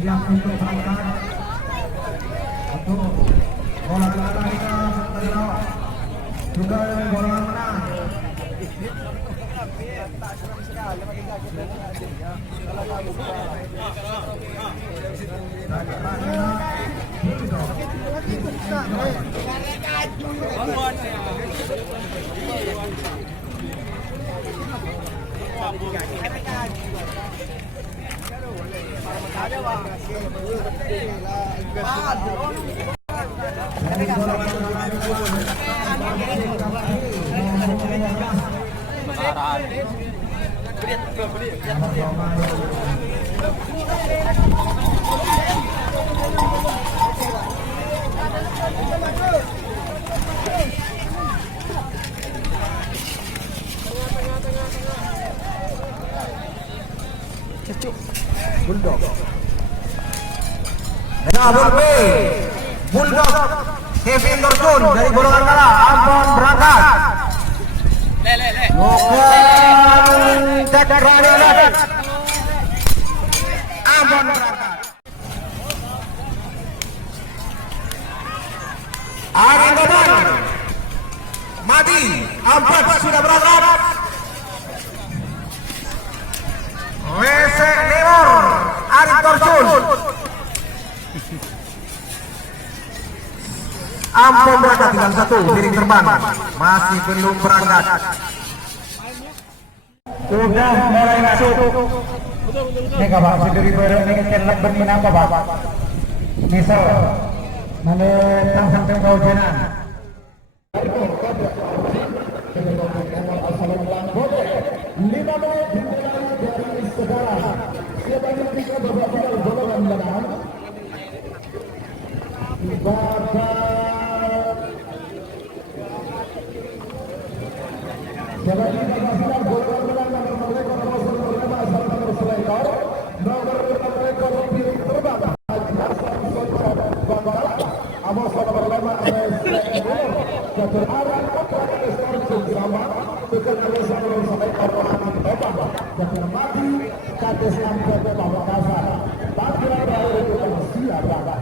siap untuk berangkat untuk bola kita juga golongan menang. Bulldog. Dengan Bulldog Kevin Dorsun dari golongan kalah Ambon berangkat. Ambon berangkat. Arin Badan Mati Ambon sudah berangkat. Wesek Timur Arin Dorsun Ambon berangkat tinggal satu piring terbang masih belum berangkat. Sudah mulai masuk. Ini Pak sendiri bareng ini kelak berminat Pak. Misal mana langsung ke kaujenan. Lima menit dari saudara. Siapa yang bisa babak final golongan menang? Bapak siapa yang bisa babak final golongan menang nomor selektor nomor selektor piring terbang Haji Hasan Soekarno Bambara Amos nomor 5 Jatuh Aran Operasi Storjun sama Tukang Alisa nomor selektor Rohani Bambara Jatuh Mati Kades Ampet Bapak Kasar Panggilan terakhir itu siap berangkat.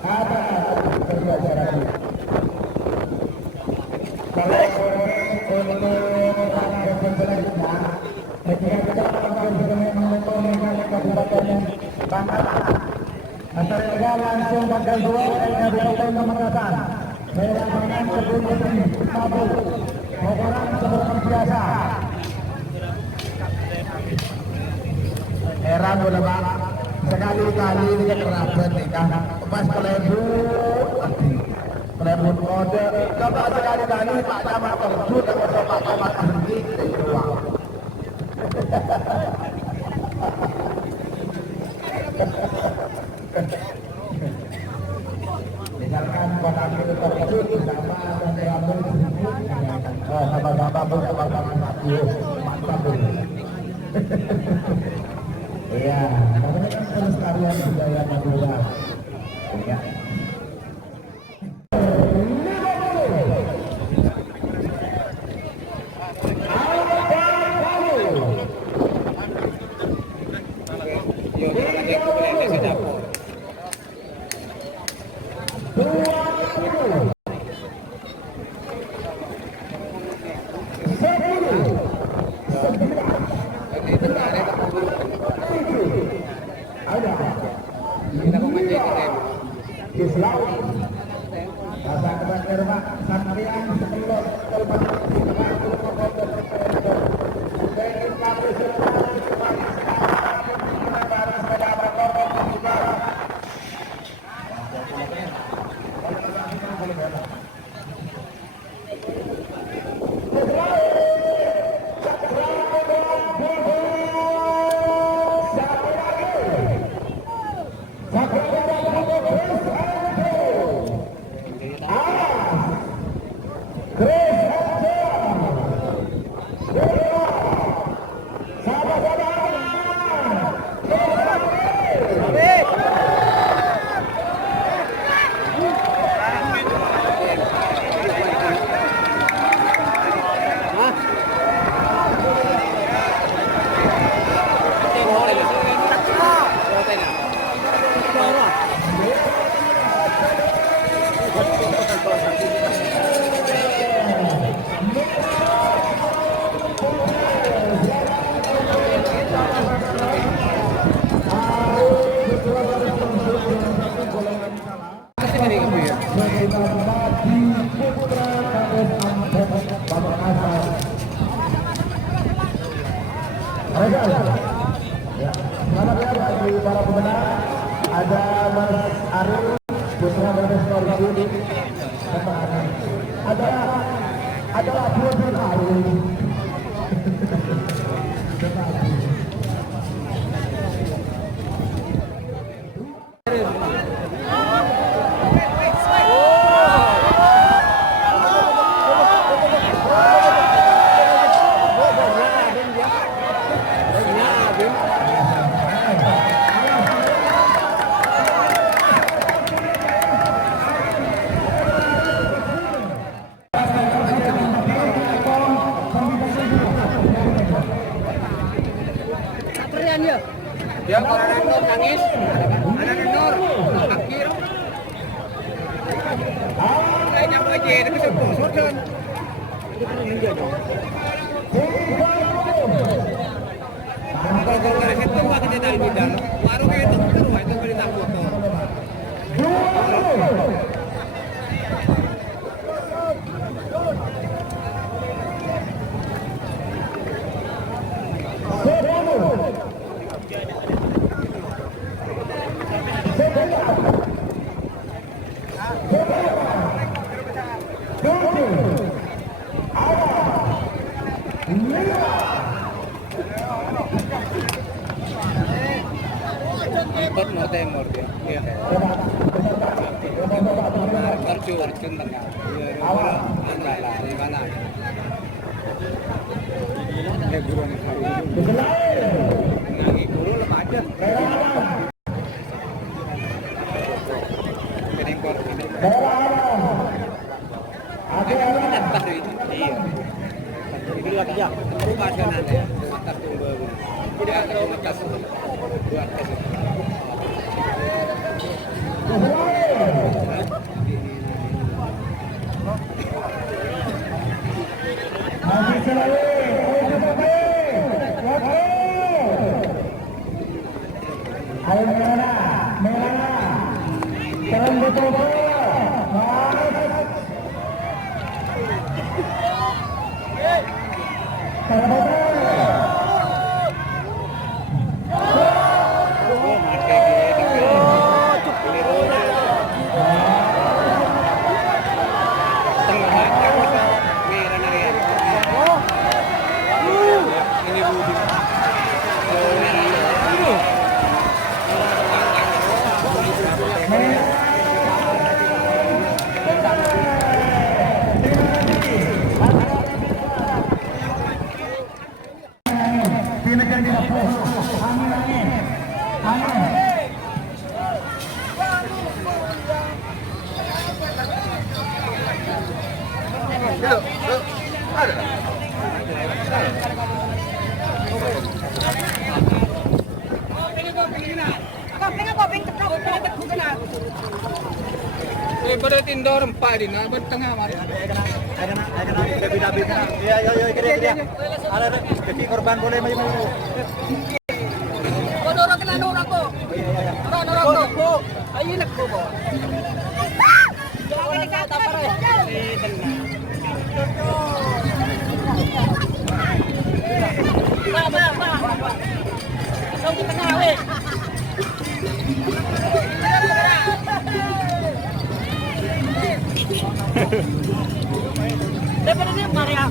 Ada terbiasa lagi. Kalau untuk anak selanjutnya, ketika kita akan menonton kabupaten Bangkalan, antara langsung bakal dua kabupaten Pamekasan, Merangan Kebun Putri, Mabuk, Mogoran seperti biasa. Heran udah bang, sekali-kali dia kerabat nikah, pas pelebut kode, coba sekali-kali Pak Camat terjun, atau Pak Camat berhenti, itu uang. Misalkan pada akhir terjun, sama ada rambut sama-sama bersama-sama mantap. Iya, namanya kan pelestarian budaya Madura. Iya. Islam. Dasar terakhir Pak Satrian sebelum termasuk di tengah ya, selamat ya bagi para pemenang. Ada Mas Arif putra Brebes Norway. Ada Abdul Arif. Ya, kalau ada Nur nangis, ada Nur, akhir. Kayaknya lagi, tapi sudah. Kalau dari situ wah kita dari bidang, warung itu terus itu berita foto. Ikut mau temur dia. Iya. Terjun tengah. Iya. Andalah di mana? Buruan hari ini. Lagi guru lepas aja. Peningkor ini. Ada atas itu. Iya. Itu lagi ya. Pasanan ya. Atas tunggu. Tidak ada ngekas. Buat tes. Pada tindor empat di na tengah mari. Ya, ya, ada kaki korban boleh maju. Dorong kena dorong ko. Dorong ko. Ayun nagbobo. Wala ka tapare. Ba. So kita ngawe. Daripada dia Maria.